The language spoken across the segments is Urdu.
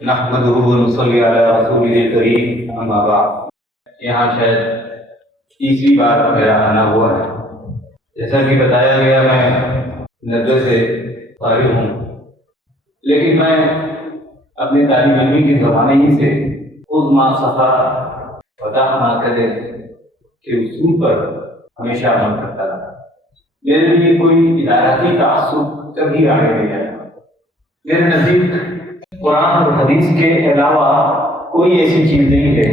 نحمدہ و نصلی علی رسولہ الکریم، اما بعد۔ یہاں شاید تیسری بار میرا آنا ہوا ہے۔ جیسا کہ بتایا گیا میں 90 سے فارغ ہوں، لیکن میں اپنے طالب علمی کی زبان ہی سے خود ما صفا فتح ما قدر کے اصول پر ہمیشہ عمل کرتا رہا۔ میرے لیے کوئی اداراتی تعصب کبھی آگے نہیں آیا۔ میرے نزدیک قرآن اور حدیث کے علاوہ کوئی ایسی چیز نہیں ہے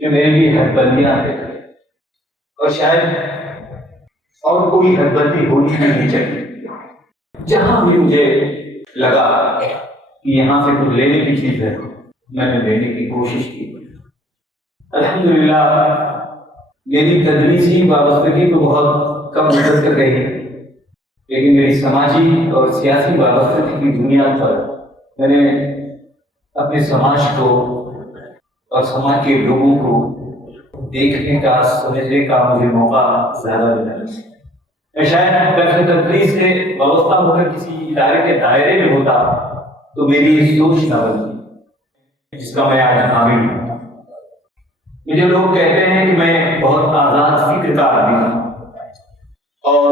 جو میرے لیے حد بندیاں ہے، اور شاید اور کوئی حد بندی ہونی نہیں چاہیے۔ جہاں بھی مجھے لگا کہ یہاں سے کچھ لینے کی چیز ہے، میں نے لینے کی کوشش کی۔ الحمدللہ میری تدریسی وابستگی تو بہت کم مدت تک رہی، لیکن میری سماجی اور سیاسی وابستگی کی بنیاد پر میں نے اپنے سماج کو اور سماج کے لوگوں کو دیکھنے کا، سمجھنے کا مجھے موقع زیادہ ملا۔ میں شاید درس تدریس سے وابستہ ہو کر کسی ادارے کے دائرے میں ہوتا تو میری سوچ نہ بنتی جس کا میں آج حامل ہوں۔ مجھے لوگ کہتے ہیں کہ میں بہت آزاد فکر کا آدمی ہوں، اور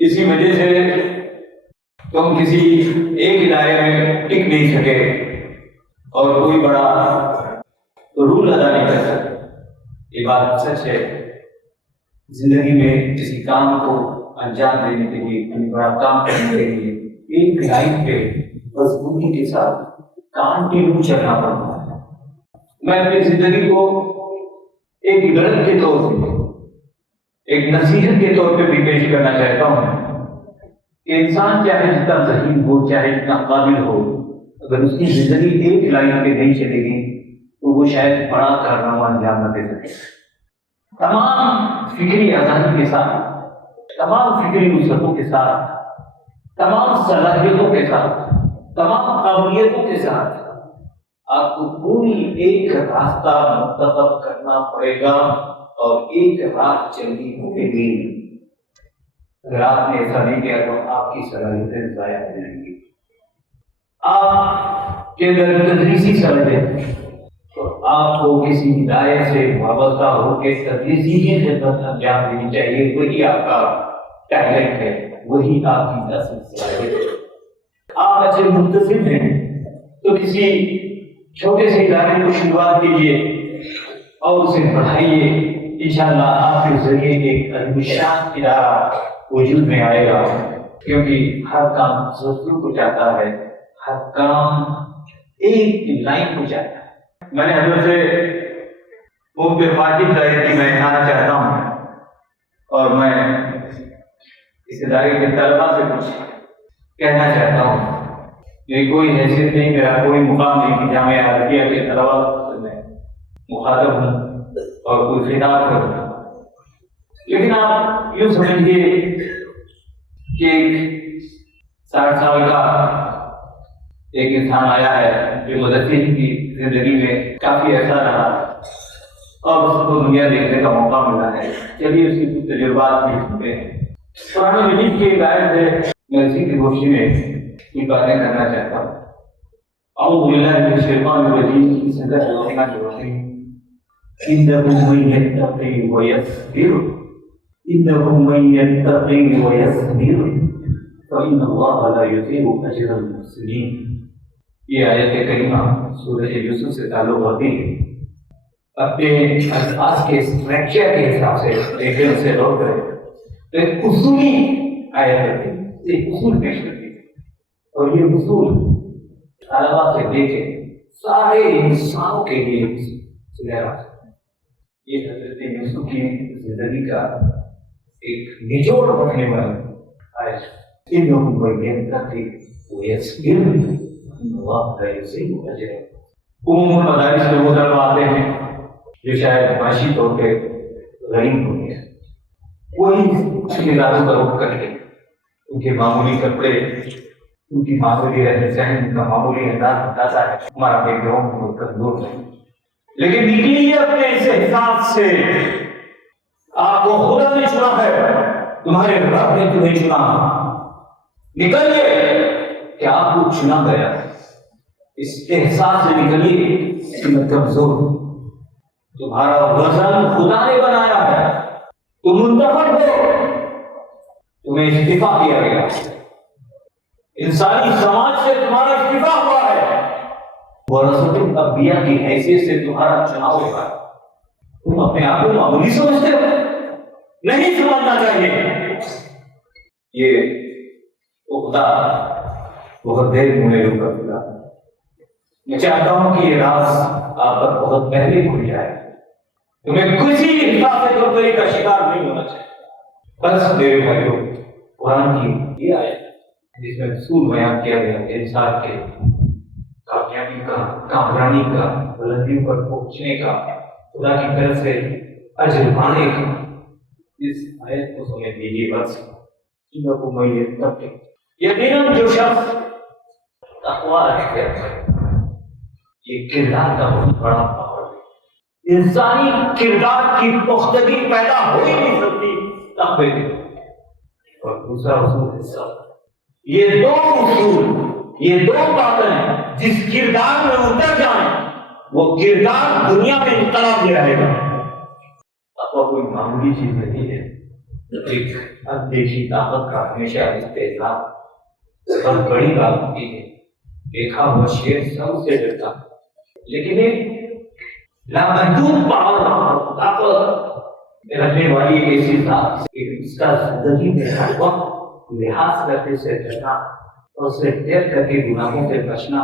اسی وجہ سے تم کسی ایک ادارے میں ٹک نہیں سکے اور کوئی بڑا رول ادا نہیں کر سکے۔ یہ بات سچ ہے۔ زندگی میں کسی کام کو انجام دینے کے لیے، کوئی بڑا کام کرنے کے لیے ایک لائن پہ مضبوطی کے ساتھ کنٹینیو چلنا پڑتا ہے۔ میں اپنی زندگی کو ایک عبرت کے طور پہ، ایک نصیحت کے طور پہ بھی پیش کرنا چاہتا ہوں کہ انسان چاہے جتنا ذہین ہو، چاہے جتنا قابل ہو، اگر اس کی زندگی ایک لائن پہ نہیں چلے گی تو وہ شاید بڑا کارنامہ انجام نہ دے سکے۔ تمام فکری آزادی کے ساتھ، تمام فکری وسعتوں کے ساتھ، تمام صلاحیتوں کے ساتھ، تمام قابلیتوں کے ساتھ آپ کو کوئی ایک راستہ منتخب کرنا پڑے گا اور ایک راہ چلنی ہوگی۔ اگر آپ نے ایسا نہیں کیا تو آپ کی صلاحیتیں ضائع ہو جائیں گی۔ آپ کے اندر تدریسی صلاحیت، تو آپ کو کسی ادارے سے وابستہ ہو کے تدریسی کی خدمت انجام دینی چاہیے۔ وہی آپ کا ٹیلنٹ ہے، وہی آپ کی اصل صلاحیت ہے۔ آپ اچھے منتظم ہیں تو کسی چھوٹے سے ادارے کو شروعات کیجیے اور اسے بڑھائیے۔ انشاءاللہ آپ کے ذریعے ایک عظیم ادارہ وجود میں آئے گا، کیونکہ ہر کام سوچنے کو چاہتا ہے، ہر کام ایک لائن کو چاہتا ہے۔ میں نے حضرت سے وہ پہ خواہش ظاہر کی میں آنا چاہتا ہوں، اور میں اس ادارے کے طلباء سے کچھ کہنا چاہتا ہوں۔ میری کوئی حیثیت نہیں، میرا کوئی مقام نہیں کہ جامعہ عربیہ کے طلباء سے میں مخاطب ہوں اور کوئی خطاب کروں، لیکن آپ یوں سمجھیے کہ ایک 60 سال کا ایک انسان آیا ہے جو مدرسے کی زندگی میں کافی عرصہ رہا اور اس کو دنیا دیکھنے کا موقع ملا ہے۔ چلیے اس کی کچھ تجربات بھی سنتے ہیں۔ قرآن مجید کی ہدایت سے میں اسی کی روشنی میں یہ باتیں کرنا چاہتا ہوں۔ اعوذ باللہ من الشیطان الرجیم، بسم اللہ الرحمن الرحیم۔ إنه من يتقي ويصبر إنه من يتقي ويصبر فإن الله لا يضيع أجر المحسنين۔ یہ آیت کریمہ سورہ یوسف سے تعلق رکھتی ہے۔ اپنے الفاظ کے اسٹرکچر کے حساب سے ایک سے غور کریں تو ایک اصولی آیت رکھتی ہے، ایک اصول پیش کرتی ہے، اور یہ اصول طلباء سے لے کے سارے انسانوں کے لیے سنہرا ہے۔ یہ حضرت یوسف کی زندگی کا ایک نچوڑ رکھنے والا آیت ہے۔ إِنَّهُ مَن يَتَّقِ وَيَصْبِرْ فَإِنَّ اللَّهَ لَا يُضِيعُ أَجْرَ۔ عموماً مدارس میں وہ طلباء آتے ہیں جو شاید معاشی طور پہ غریب ہوتے ہیں، وہی ان اداروں کا رخ کر کے ان کے معمولی کپڑے، ان کی معمولی رہن سہن، ان کا معمولی انداز بتاتا ہے ہمارا بیک گراؤنڈ بہت کمزور ہے۔ لیکن نکلیے اپنے اس احساس سے، آپ کو خدا نے چنا ہے، تمہارے رب نے تمہیں چنا۔ نکلیے کہ آپ کو چنا گیا، اس احساس سے نکلیے کہ میں کمزور ہوں، تمہارا وزن خدا نے بنایا ہے، تم منتخب ہو، تمہیں استعفا کیا گیا، انسانی سماج سے تمہارا استعفا ہوا ہے، ورثۃ الانبیاء کی حیثیت سے تمہارا چناؤ ہوا ہے۔ تم اپنے آپ کو معمولی سمجھتے ہو؟ نہیں سمجھنا چاہیے۔ یہ عقدہ بہت دیر مجھے روکا پھرا، میں چاہتا ہوں کہ یہ راز آپ پر بہت پہلے کھل جائے، تمہیں کسی حفاظ سے کمزوری کا شکار نہیں ہونا چاہیے۔ بس میرے بھائیوں، قرآن کی یہ آیت جس میں اصول بیان کیا گیا انسان کے کامیابی کا، کامرانی کا، بلندیوں پر پہنچنے کا، خدا کی طرف سے اجر پانے کا، اس آیت کو سمجھ لیجیے۔ بس انکم من یتقی، یقیناً جو شخص تقوی رکھتے ہیں، یہ کردار کا بہت بڑا پاور ہے۔ انسانی کردار کی پختگی پیدا ہو ہی نہیں سکتی تقوی کی۔ اور دوسرا اصول ہے صبر۔ یہ دو اصول، یہ دو باتیں جس کردار میں اتر جائیں وہ کردار دنیا میں انقلاب لے آئے گا۔ تقوی کوئی معمولی چیز نہیں ہے، ایک اندیکھی طاقت کا ہمیشہ استحصال بہت بڑی بات ہوتی ہے۔ دیکھا ہوا شیر سب سے ڈرتا، لیکن ایک لامحدود پاور طاقت رکھنے والی ایک ایسی ذات اس کا زندگی میں ہر وقت لحاظ کرنے سے ڈرنا اور اسے ڈر کر کے گناہوں سے بچنا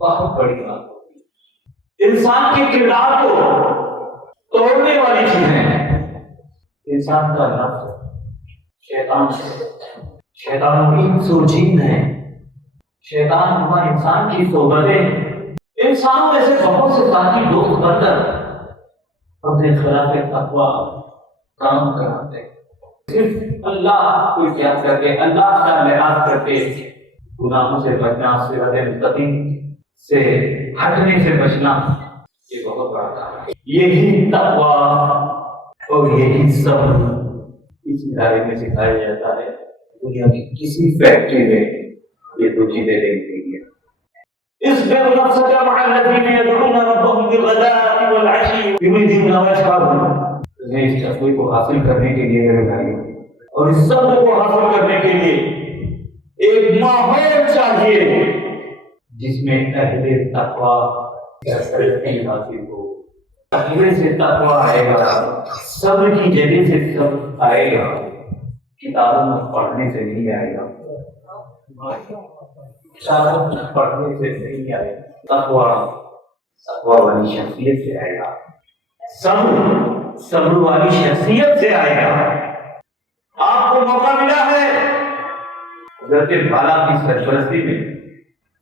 بہت بڑی بات ہوتی ہے۔ انسان کے کردار کو توڑنے والی چیزیں انسان کا نفس، شیطان کی سوچین ہے، شیطان ہمارے انسان کی صحبتیں، انسانوں میں سے بہت سے ساتھی دوست بن کر اپنے خلاف تقوی کام کراتے، صرف اللہ کو یاد کرتے، اللہ کا لحاظ کرتے، گناہوں سے بچنا، صراط مستقیم سے ہٹنے سے بچنا، یہ بہت بڑا کام ہے۔ یہی تقوی اور یہی صبر اس ادارے میں سکھایا جاتا ہے۔ دنیا کی کسی فیکٹری میں یہ دو چیزیں نہیں ملیں گی۔ اصبر نفسك مع الذين يدعون ربهم بالغداة والعشي يريدون وجهه۔ تمہیں اس تقوی کو حاصل کرنے کے لیے میرے بھائی اور اس صبر کو حاصل کرنے کے لیے ایک ماحول چاہیے جس میں اہل تقوی کا ترقی حاصل ہو۔ تقوی سے تقوی آئے گا، صبر کی جگہ سے صبر آئے گا، کتابوں میں پڑھنے سے نہیں آئے گا، کتابوں پڑھنے سے نہیں آئے گا، تقوی والی شخصیت سے آئے گا، صبر والی شخصیت سے آئے گا۔ آپ کو موقع ملا ہے حضرت بالا کی سرپرستی میں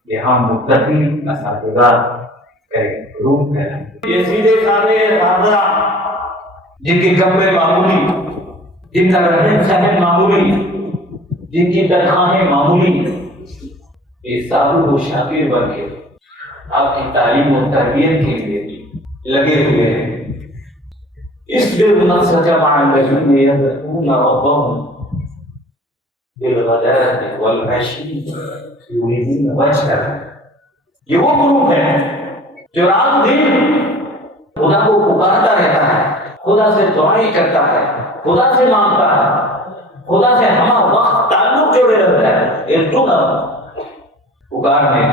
یہاں متقی اساتذہ کا ایک گروپ ہے، یہ سیدھے سادے راضا جن کے کمرے معمولی، جن کا رہن سہن معمولی، جن کی تنخواہیں معمولی، یہ سادھو و شاکر بن کے آپ کی تعلیم و تربیت کے لیے لگے ہوئے ہیں۔ اصبر نفسك مع الذين يدعون ربهم بالغداة والعشي يريدون وجهه۔ یہ وہ گروپ ہے جو رات دن خدا کو پکارتا رہتا ہے، خدا سے دعائیں کرتا ہے، خدا سے مانگتا ہے، خدا سے ہمہ وقت تعلق جوڑے رہتا ہے۔ ایک دو پکار میں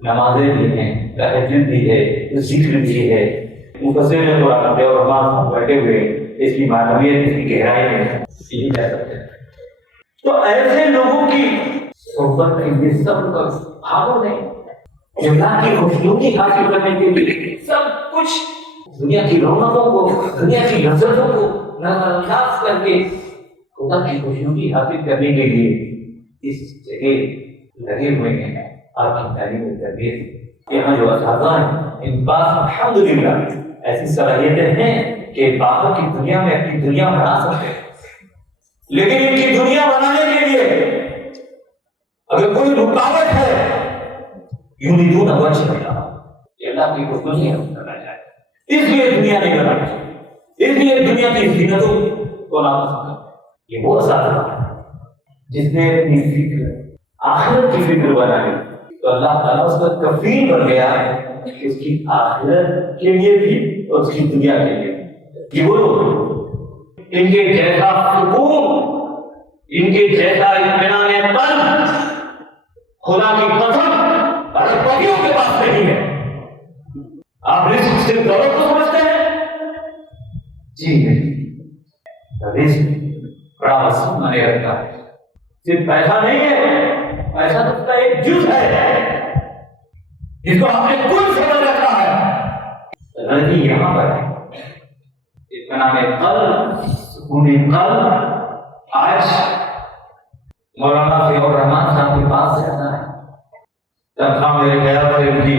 نمازیں بھی ہیں، تہجد بھی ہے، ذکر بھی ہے، مفسر نے قرآن پہ اور نماز بیٹھے ہوئے اس کی معنویت، اس کی گہرائی میں یہی کہہ سکتے ہیں۔ تو ایسے لوگوں کی صحبت میں یہ سب کا بھاگو نہیں، اللہ کی خوشنودی حاصل کرنے کے لیے سب کچھ دنیا کی رونقوں کو، دنیا کی لذتوں کو نظر انداز کر کے خدا کی خوشنودی حاصل کرنے کے لیے اس جگہ لگے ہوئے ہیں۔ آپ کی تعلیم و تربیت، یہاں جو اساتذہ ہیں ان پاس الحمدللہ ایسی صلاحیتیں ہیں کہ باہر کی دنیا میں اپنی دنیا بنا سکتے ہیں، لیکن ان کی دنیا بنانے کے لیے اگر کوئی رکاوٹ ہے یریدون وجہ اللہ، یہ اللہ کی خوشنودی حاصل کرنا چاہے، اس لیے دنیا نہیں بنانا چاہیے، اس لیے دنیا کی زینتوں کو ناپسند کرنا۔ یہ وہ اساتذہ ہے جس نے اپنی فکر آخرت کی فکر بنائی، تو اللہ تعالیٰ اس کا کفیل بن گیا اس کی آخرت کے لیے بھی اور اس کی دنیا کے لیے بھی۔ یہ وہ لوگ ان کے جیسا سکون، ان کے جیسا اطمینان قلب خدا کی قسم اربپتیوں کے پاس نہیں ہے۔ آپ رزق صرف دولت کو سمجھتے ہیں؟ جی نہیں، رزق بڑا وسیع مانے رکھتا ہے، صرف پیسہ نہیں ہے، پیسہ تو اس کا ایک جز ہے جس کو آپ نے کل سمجھ رکھا ہے۔ رضی یہاں پر ہے، اطمینان قلب، سکون قلب۔ آج مولانا فیض الرحمان صاحب کے پاس سے آتا ہے، تنخواہ میرے خیال سے ان کی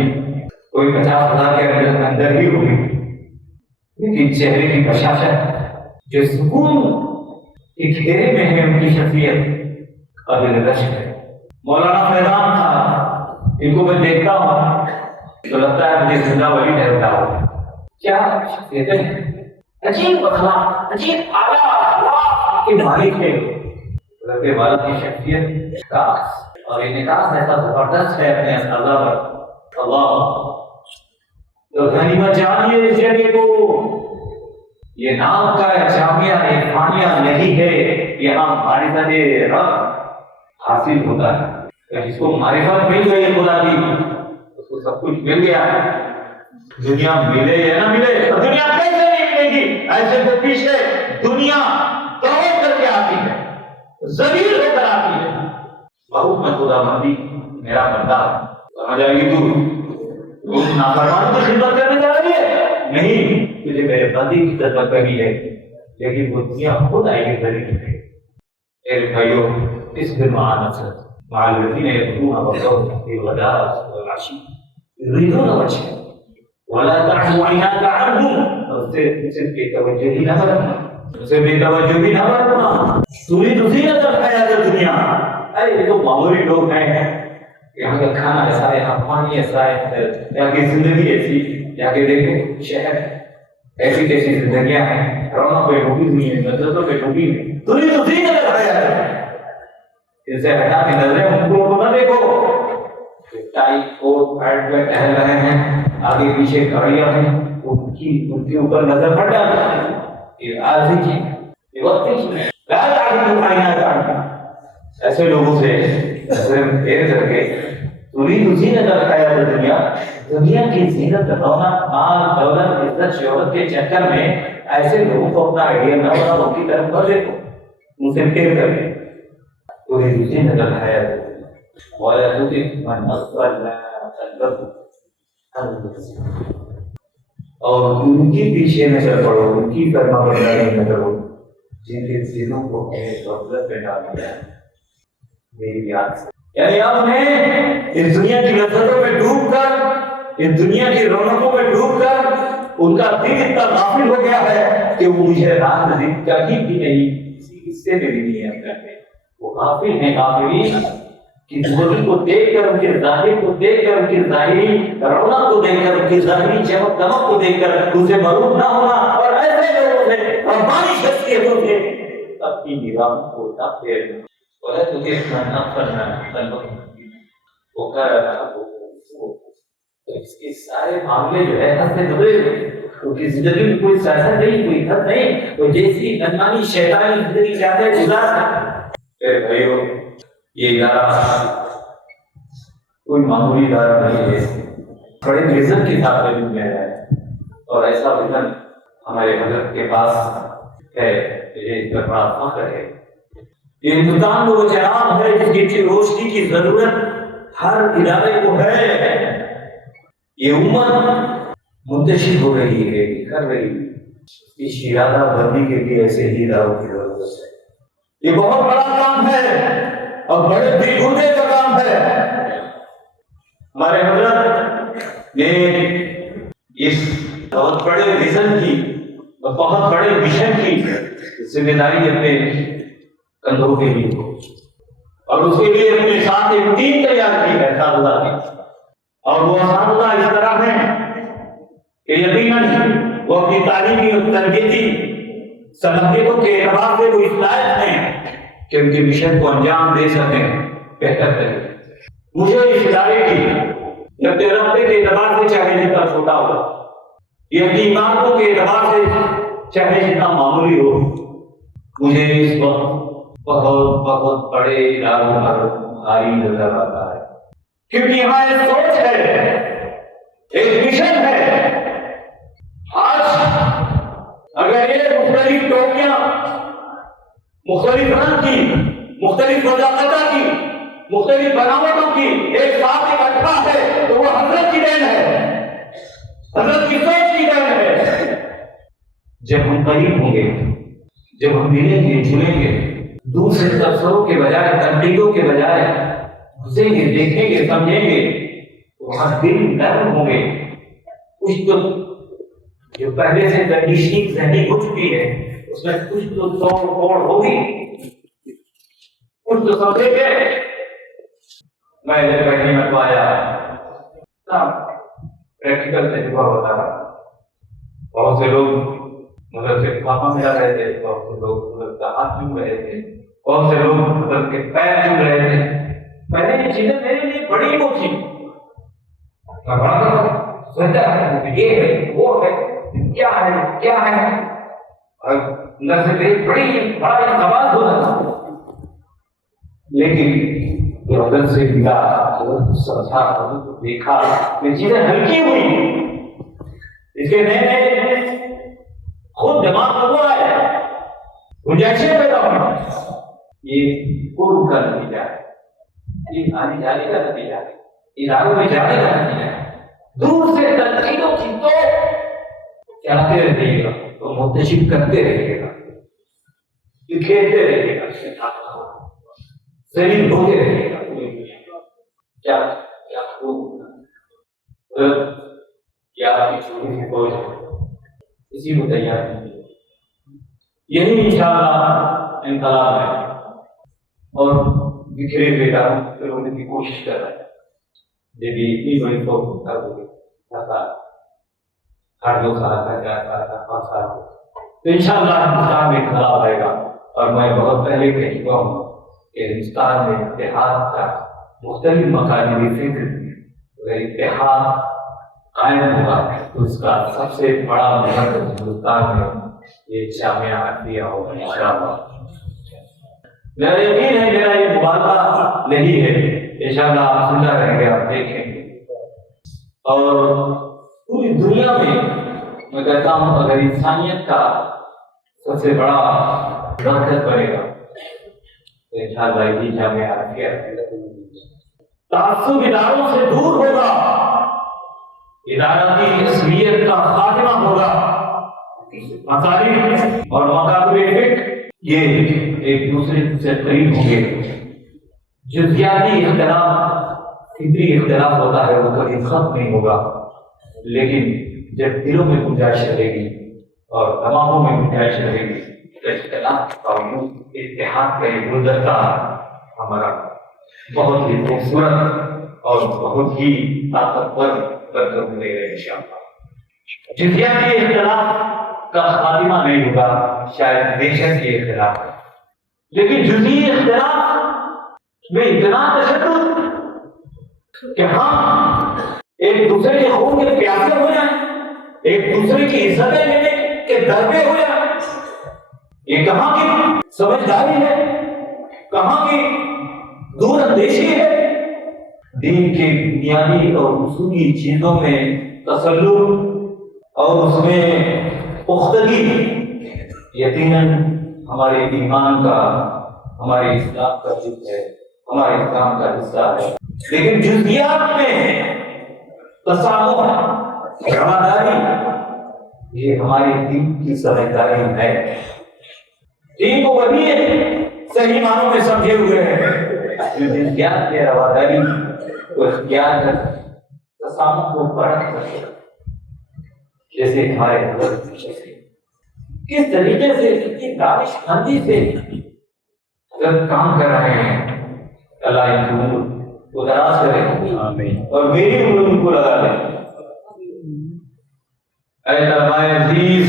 کوئی 50,000 کے اندر ہی ہوگی، لیکن چہرے کی بشاشت جو سکون کے گھیرے میں ہے، ان کی شخصیت قابل رشک ہے۔ مولانا فیضان تھا، ان کو میں دیکھتا ہوں تو لگتا ہے مجھے زندہ ولی ٹھہرتا ہوں۔ کیا شخصیتیں، عجیب اخلاق، عجیب اخلاق کے مالک ہے رب والا کی شخصیت کا اور انعکاس ایسا زبردست ہے اپنے اساتذہ پر۔ اللہ تو غنیمت جانیے اس جگہ کو، یہ نام کا جامعہ عرفانیہ نہیں ہے، یہاں معرفت رب حاصل ہوتا ہے۔ جس کو معرفت مل گئی خدا کی، اس کو سب کچھ مل گیا ہے۔ دنیا ملے یا نہ ملے، دنیا کیسے نہیں ملے گی؟ ایسے تو پیچھے دنیا توڑ کر کے آتی ہے، ذلیل ہو کر آتی ہے۔ بہت میں خدا بندی میرا بندہ کہاں جائے گی تو نافرمان کی خدمت کرنے جا رہی ہے؟ نہیں، تجھے میرے بندی کی خدمت کرنی ہے، لیکن وہ دنیا خود آئے گی ذلیل ہے۔ میرے بھائیوں، اس دن نصرت مع الذين يدعون ربهم بالغداة والعشي يريدون وجهه ولا تعد عيناك عنهم، اسے بے توجہی نہ برتنا، اسے بے توجہی نہ برتنا۔ تريد زینة الحیاة الدنیا، ارے یہ تو معمولی لوگ ہیں، یہاں کا کھانا ایسا ہے، یہاں پانی ایسا ہے، یہاں کی زندگی ایسی، یہاں کے دیکھو شہر ایسی کیسی زندگیاں ہیں، رونق پہ ڈوبی ہوئی ہیں، لذتوں پہ ڈوبی ہوئی۔ تريد زینة الحیاة الدنیا، اسے ہٹا کے نظریں ان کو نہ دیکھو، ٹائی کوٹ پینٹ میں ٹہل رہے ہیں، آگے پیچھے گاڑیاں ہیں، ان کے اوپر نظر ہٹ جاتی ہے۔ یہ عارضی کی، یہ وقتی کی، لا تعرف عیناک عنہ، ایسے لوگوں سے نظریں پھیر کر کے تريد زینة الحیاة الدنیا، دنیا کی زینت، رونق، مال، دولت، عزت، شہرت کے چکر میں ایسے لوگوں کو اپنا آئیڈیا نہ بنا، ان کی طرف نہ دیکھو، ان سے پھیر کر کے تريد زینة الحیاة ولا تطع من اغفلنا قلبه عن ذکرنا، اور ان کے پیچھے نہ چل پڑو، ان کی فرما برداری نہ کرو جن کے دلوں کو غفلت میں ڈال دیا میری یاد سے۔ یعنی آپ نے اس دنیا کی لذتوں میں ڈوب کر، اس دنیا کی رونقوں میں ڈوب کر ان کا دل اتنا غافل ہو گیا ہے کہ وہ مجھے رات دن کبھی بھی نہیں کسی حصے میں بھی نہیں آتا ہے۔ وہ غافل ہیں، غافلین کہ زندگی کو دیکھ کر، ان کے ظاہر کو دیکھ کر، ان کی ظاہری رونق کو دیکھ کر، ان کی ظاہری چمک دمک کو دیکھ کر ان سے معروف نہ ہونا، اور ایسے لوگوں سے ربانی شخصیتوں سے اپنی نگاہ کو نہ پھیرنا۔ ولا تطع من اغفلنا قلبه، وہ کہہ رہا تھا اس کے سارے معاملے جو ہے ہنستے دھوئے، ان کی زندگی میں کوئی سیاست نہیں، کوئی حد نہیں، وہ جیسی منمانی شیطانی زندگی چاہتے گزارنا۔ اے بھائیو، یہ ادارہ کوئی معمولی ادارہ نہیں ہے، بڑے وزن کے ساتھ وجود میں ہے، اور ایسا وزن ہمارے حضرت کے پاس ہے، مجھے اس پر بڑا فخر ہے۔ یہ ہندوستان وہ چراغ ہے جس کی روشنی کی ضرورت ہر ادارے کو ہے۔ یہ امت منتشر ہو رہی ہے، بکھر رہی ہے، اس ارادہ بندی کے لیے ایسے ہی اداروں کی ضرورت ہے۔ یہ بہت بڑا کام ہے اور بڑے دل گردے کا کام ہے۔ ہمارے حضرت نے اس بہت بڑے ویژن کی اور بہت بڑے مشن کی ذمہ داری اپنے کندھوں کے لیے، اور اس کے لیے اپنے ساتھ ایک ٹیم تیار کی ہے اساتذہ کی، اور وہ اساتذہ اس طرح ہیں کہ یقیناً وہ اپنی تعلیمی اور تربیتی صلاحیتوں کے اعتبار سے وہ اس لائق ہیں کہ ان کے مشن کو انجام دے سکیں بہتر طریقے سے۔ مجھے اس ادارے کی اپنے رابطے کے اعتبار سے چاہے جتنا چھوٹا ہو، یہ اپنی عمارتوں کے اعتبار سے چاہے جتنا معمولی ہو، مجھے اس وقت بہت بہت بڑے اداروں پر بھاری نظر آتا ہے، کیونکہ یہاں ایک سوچ ہے، ایک مشن ہے۔ آج اگر یہ مختلف ٹوپیاں مختلف رنگ کی، مختلف وضاحت کی، مختلف بناوٹوں کی ایک ساتھ اکٹھا ہے تو وہ حضرت کی دین ہے، حضرت کی سوچ کی دین ہے۔ جب ہم قریب ہوں گے، جب ہم ملیں گے، جلیں گے، دور سے تبصروں کے بجائے، تنقیدوں کے بجائے گھسیں گے، دیکھیں گے، سمجھیں گے، وہاں دل نرم ہوں گے۔ کچھ تو جو پہلے سے کنڈیشننگ ذہنی ہو چکی ہے اس میں کچھ تو توڑ پھوڑ ہوگی، کچھ تو سمجھیں گے۔ میں نے پہلی مرتبہ آیا پریکٹیکل تجربہ ہوتا تھا، بہت سے لوگ مدد سے کھاپا ملا رہے تھے، بہت سے لوگ مدد کا ہاتھ چوم رہے تھے، بہت سے لوگ مدد کے پیر چوم رہے تھے۔ میں نے یہ چیزیں میرے لیے بڑی وہ تھی، میں بڑا سوچا یہ ہے، وہ ہے، کیا ہے، کیا ہے، اور اندر سے بڑا انتباہ ہوتا تھا۔ لیکن جو اندر سے ملا، سمجھا، دیکھا، یہ چیزیں ہلکی ہوئی، اس کے نئے نئے خود دماغ ہوا ہے، گنجائشیں پیدا ہوئی۔ یہ قرب کا نتیجہ ہے، یہ آنے جانے کا نتیجہ ہے، اداروں میں جانے کا نتیجہ ہے۔ دور سے تنقیدوں کی تو چلاتے رہیے گا، تو منتشر کرتے رہیے گا، بکھیرتے رہیے گا، ذلیل ہوتے رہیے گا۔ کیا کیا آپ کی چھوٹی سی فوج ہے، اسی کو تیار کیجیے، یہی انشاءاللہ انقلاب ہے۔ اور بکھرے ہوئے اداروں پھر ہونے کی کوشش کر رہے ہیں، جب یہ اتنی بڑی فوج کر ہوگی، ہر 2 سال کا 4 سال کا 5 سال کا، تو انشاءاللہ ہندوستان میں انقلاب آئے گا۔ اور میں بہت پہلے کہہ چکا ہوں کہ ہندوستان میں اتحاد کا مختلف مقامی فکر اگر اتحاد قائم ہوگا تو اس کا سب سے بڑا مرکز ہندوستان میں یہ جامعہ عربیہ ہوگا انشاءاللہ۔ میرا یقین ہے میرا یہ مبالغہ نہیں ہے، انشاءاللہ آپ سنتا رہیں گے، آپ دیکھیں گے۔ اور پوری دنیا میں کہتا ہوں اگر انسانیت کا سب سے بڑا مرکز بنے گا تو انشاءاللہ یہی جامعہ عربیہ تعصب اداروں سے دور ہوگا، ادارتی اصلیت کا خاتمہ ہوگا، مصالح اور مقاصد فکر یہ ایک دوسرے سے قریب ہوں گے۔ جزیاتی اختلاف فطری اختلاف ہوتا ہے، وہ کبھی ختم نہیں ہوگا، لیکن جب دلوں میں گنجائش رہے گی اور دماغوں میں گنجائش رہے گی تو اختلاف اور اتحاد کا یہ گلدستہ ہمارا بہت ہی خوبصورت اور بہت ہی طاقتور برتن دے گا انشاءاللہ۔ جزیاتی اختلاف کا خاتمہ نہیں ہوگا، شاید دیشت کے اختلاف، لیکن جزئی اختلاف میں اتنا تشدد کہ ہم ایک دوسرے کے خون کے پیاسے ہو جائیں، ایک دوسرے کی عزتیں لینے کے درپے ہو جائیں، یہ کہاں کی سمجھداری ہے، کہاں کی دور اندیشی ہے؟ دین کے بنیادی اور اصولی چیزوں میں تسلط اور اس میں پختگی یقیناً ہمارے ایمان کا، ہمارے اسلام کا جز ہے، ہمارے اسلام کا حصہ ہے، لیکن جزیات میں تصامح، رواداری یہ ہمارے دین کی سمجھداری ہے۔ دین کو وہی صحیح معنوں میں سمجھے ہوئے ہیں جو جزیات میں رواداری کو اختیار کر تصامح کو پرکھ سکے، جیسے ہمارے حضرت کس طریقے سے، کتنی دانش مندی سے حضرت کام کر رہے ہیں۔ اللہ ان کی عمر کو دراز کرے اور میری عمر ان کو لگا دے۔ اے طلبائے عزیز،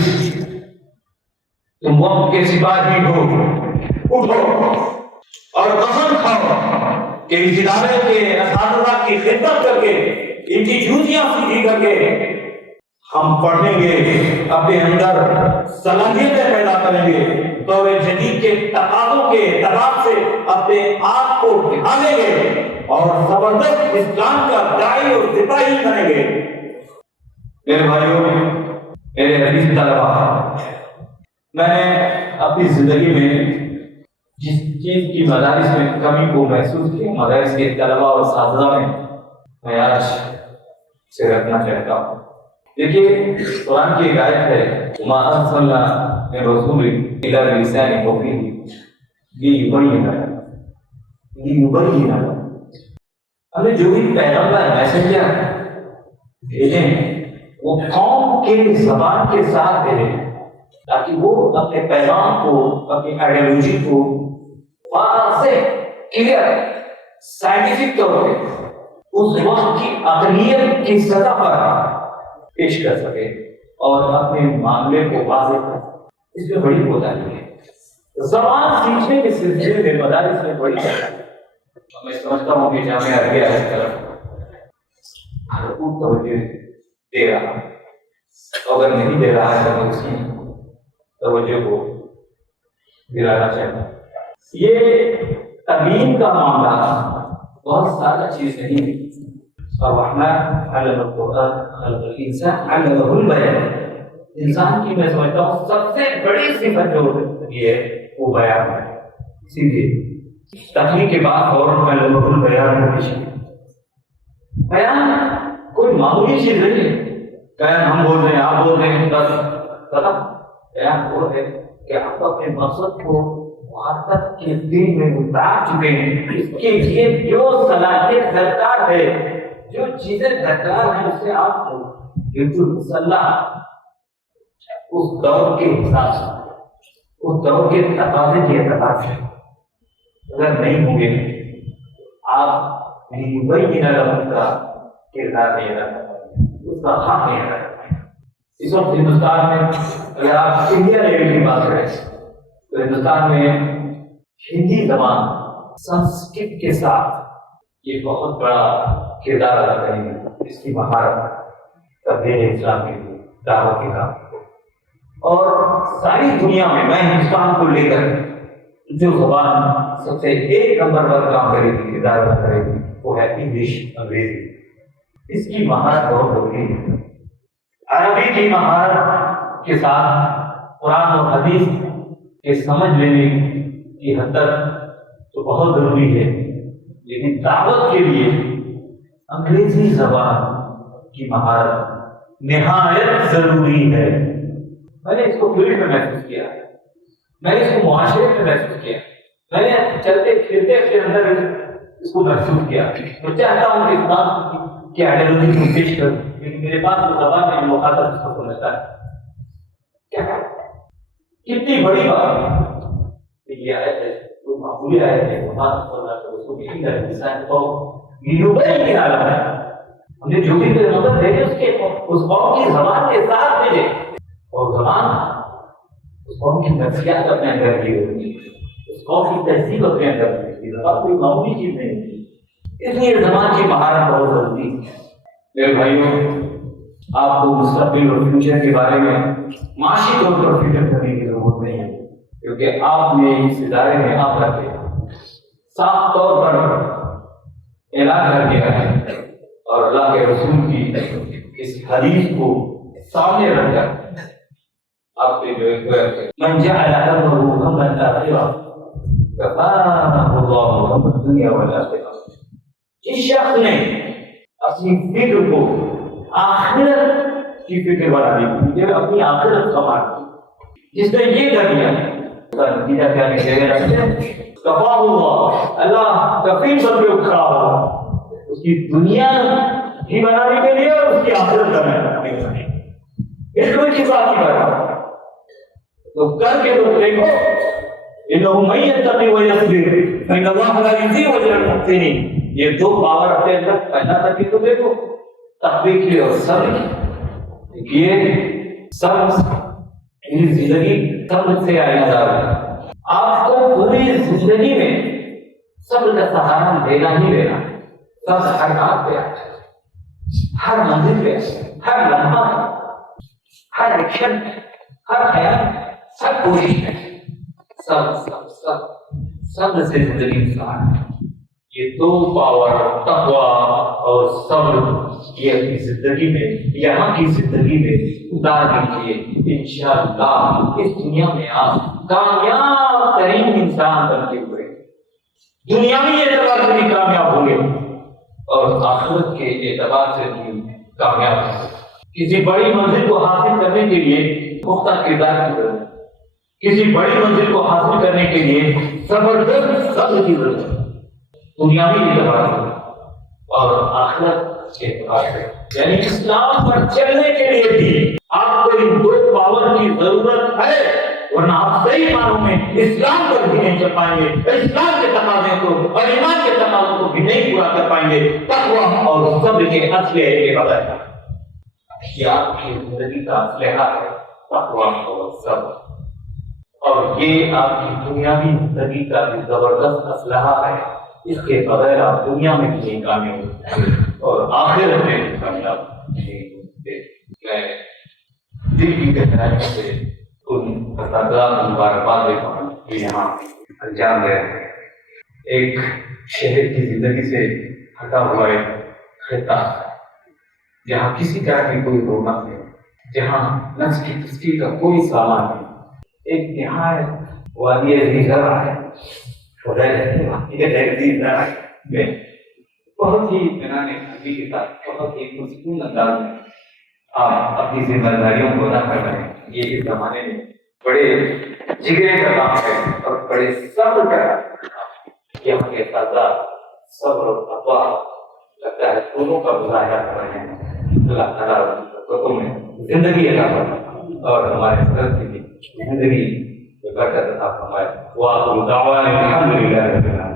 تم وقت کے سپاہی ہو، اٹھو اور قسم کھاؤ کہ اس ادارے کے اساتذہ کی خدمت کر کے ان کی جوتیاں سیدھی کر کے ہم پڑھیں گے، اپنے اندر صلاحیتیں پیدا کریں گے، دور جدید کے تقاضوں کے اعتبار سے اپنے آپ کو ڈھالیں گے اور زبردست اسلام کا داعی اور سپاہی بنیں گے۔ میرے بھائیوں، میرے عزیز طلباء، میں نے اپنی زندگی میں جس چیز کی مدارس میں کمی کو محسوس کیا، مدارس کے طلباء اور اساتذہ میں آج سے رکھنا چاہتا ہوں۔ دیکھیے، قرآن کی ایک آیت ہے، وَمَا أَرْسَلْنَا مِن رَّسُولٍ إِلَّا بِلِسَانِ قَوْمِهِ لِيُبَيِّنَ لَهُمْ۔ ہمیں جو بھی پیغمبر میسنجر بھیجے ہیں وہ قوم کے زبان کے ساتھ بھیجے تاکہ وہ اپنے پیغام کو، اپنی آئیڈیالوجی کو واضح، کلیئر، سائنٹیفک طور پہ اس وقت کی عقلیت کی سطح پر پیش کر سکے اور اپنے معاملے کو واضح کر سکے۔ اس میں بڑی کوتاہی ہے۔ زبان سیکھنے کے سلسلے میں مدارس میں بڑی کوتاہی ہے۔ میں سمجھتا ہوں کہ جامعہ عربیہ اس طرف بھرپور توجہ دے رہا ہے، اگر نہیں دے رہا ہے تو اس کی توجہ کو دلانا چاہیے۔ یہ تعلیم کا معاملہ بہت سادہ چیز نہیں ہے۔ الرحمن علم القرآن خلق الانسان علمہ البیان۔ انسان کی میں سمجھتا ہوں سب سے بڑی صفت جو یہ ہے وہ بیان ہے۔ اسی لیے تخلیق کے بعد فوراً علمہ البیان کو پیش کیا۔ بیان کوئی معمولی چیز نہیں ہے۔ بیان ہم بول رہے ہیں، آپ بول رہے ہیں، بس ختم۔ بیان وہ ہے کہ آپ اپنے مقصد کو محبت کے دل میں اتار چکے ہیں، اس کے لیے جو صلاحیت درکار ہے، جو چیزیں درکار ہیں، اس سے آپ بالکل مسلح اس دور کے حساب سے، اس دور کے تقاضے کے اعتبار سے اگر نہیں ہوں گے، آپ مبینہ لہم کا کردار نہیں ادا کر پائیں، اس کا حق نہیں ادا کر پائیں۔ اس وقت ہندوستان میں اگر آپ انڈیا لیول کی بات کریں تو ہندوستان میں ہندی زبان سنسکرت کے ساتھ یہ بہت بڑا کردار ادا کریں گے، اس کی مہارت تبلیغ اسلام کے لیے، دعوت کے کام، اور ساری دنیا میں ہندوستان کو لے کر جو زبان سب سے ایک نمبر پر کام کرے گی، کردار ادا کرے گی، وہ ہے انگلش، انگریزی۔ اس کی مہارت بہت ضروری ہے۔ عربی کی مہارت کے ساتھ قرآن اور حدیث کے سمجھ لینے کی حد تک تو بہت ضروری ہے، لیکن دعوت کے لیے انگریزی زبان کی مہارت نہایت ضروری ہے۔ میں نے اس کو فیلڈ میں محسوس کیا، میں نے اس کو معاشرے میں محسوس کیا، میں نے چلتے پھرتے اپنے اندر اس کو محسوس کیا۔ میں چاہتا ہوں کہ اسلام کی آئیڈیالوجی کو پیش کروں، لیکن میرے پاس وہ زبان میں مخاطب اس کو سمجھتا ہے کیا کتنی بڑی بات ہے یہ آیت ہے، وہ معمولی آیت ہے، محمد صلی اللہ علیہ وسلم کی انسان کو نیوبئی کی حالت ہے۔ ہم نے جو بھی مدد بھیجے اس قوم کی زبان کے ساتھ بھیجے، اور زبان اس قوم کی نفسیات اپنے اندر کی ہوتی ہے، اس قوم کی تہذیب اپنے اندر کی، زبان کوئی معمولی چیز نہیں ہے، اس لیے زبان کی مہارت بہت ضروری ہے۔ میرے بھائیوں، آپ کو مستقبل اور فیوچر کے بارے میں معاشی طور پر فکر کرنے کی ضرورت نہیں ہے، کیونکہ آپ نے اس ادارے میں آ کر کے صاف طور پر اعلان کر دیا ہے اور اللہ کے رسول کی اس حدیث کو سامنے رکھ کر آپ کے جو من جعل امره هم الاخره كفاه الله هم الدنيا والاخره، جس شخص نے اپنی فکر کو آخرت کی فکر بنا دی، جو اپنی آخرت سنبھال دی، جس نے یہ کر دیا اس کا نتیجہ کیا نکلے گا؟ کفاہ اللہ، اللہ کفیل بن کے کھڑا ہوگا اس کی دنیا بھی بنانے کے لیے اور اس کی آخرت بنانے کے لیے۔ اس کو کی بات کی بات تو کر کے تو دیکھو، انه من يتقي ويصبر فإن الله لا يضيع أجر المحسنين۔ یہ دو پاور اپنے اندر پیدا کر کے تو دیکھو، تقوی کی اور صبر کی۔ یہ صبر زندگی صبر سے آئے گا۔ آپ کو پوری زندگی میں صبر کا سہارا لینا ہی لینا ہے. صبر ہر بات پہ ہے, ہر منزل پہ ہے, ہر لمحہ ہے, ہر ایکشن ہے, ہر خیال ہے, ہر کوشش ہے. سب سب سب صبر سے زندگی انسان ہے. یہ دو پاور تقوی اور صبر یہ اپنی زندگی میں, یہاں کی زندگی میں اتار دیجیے. انشاءاللہ اس دنیا میں آپ کامیاب ترین انسان بن کے ہوئے, دنیاوی اعتبار سے بھی کامیاب ہوں گے اور آخرت کے اعتبار سے بھی کامیاب ہوں گے. کسی بڑی منزل کو حاصل کرنے کے لیے پختہ کردار کی ضرورت ہے. کسی بڑی منزل کو حاصل کرنے کے لیے زبردست صبر کی ضرورت ہے, دنیاوی اعتبار سے اور آخرت کے اعتبار سے. یعنی اسلام پر چلنے کے لیے بھی آپ کو ان دو پاور کی ضرورت ہے, ورنہ آپ صحیح معنوں میں اسلام پر بھی نہیں چل پائیں گے, اسلام کے تقاضے کو اور ایمان کے تقاضوں کو بھی نہیں پورا کر پائیں گے. تقویٰ اور صبر کے اسلحے کے بغیر یہ آپ کی زندگی کا اسلحہ ہے, تقویٰ اور صبر, اور یہ آپ کی دنیاوی زندگی کا بھی زبردست اسلحہ ہے. اس کے بغیر آپ دنیا میں بھی نہیں کامیاب ہوتے اور آخرت میں بھی کامیاب نہیں ہوتے. میں دل کی گہرائی سے ان فسادات مبارکباد دیتا ہوں جو یہاں انجام دے رہے ہیں. ایک شہر کی زندگی سے ہٹا ہوا ایک خطہ جہاں کسی طرح کی کوئی رونق نہیں, جہاں نفس کی تسکین کا کوئی سامان نہیں, ایک نہایت وادی زرع ہے میں بہت ہی اطمینان قلبی کے ساتھ بہت ہی پرسکون انداز میں آپ اپنی ذمہ داریوں کو ادا کر رہے ہیں. یہ اس زمانے میں بڑے جگرے کا کام ہے اور بڑے صبر کا کام ہے. یہاں کے اساتذہ صبر اور تقویٰ لگتا ہے دونوں کا مظاہرہ کر رہے ہیں. اللہ تعالیٰ میں زندگی عطا فرمائے اور ہمارے حضرت کی زندگی میں برکت عطا فرمائے. وآخر دعوانا الحمدللہ رب العالمین.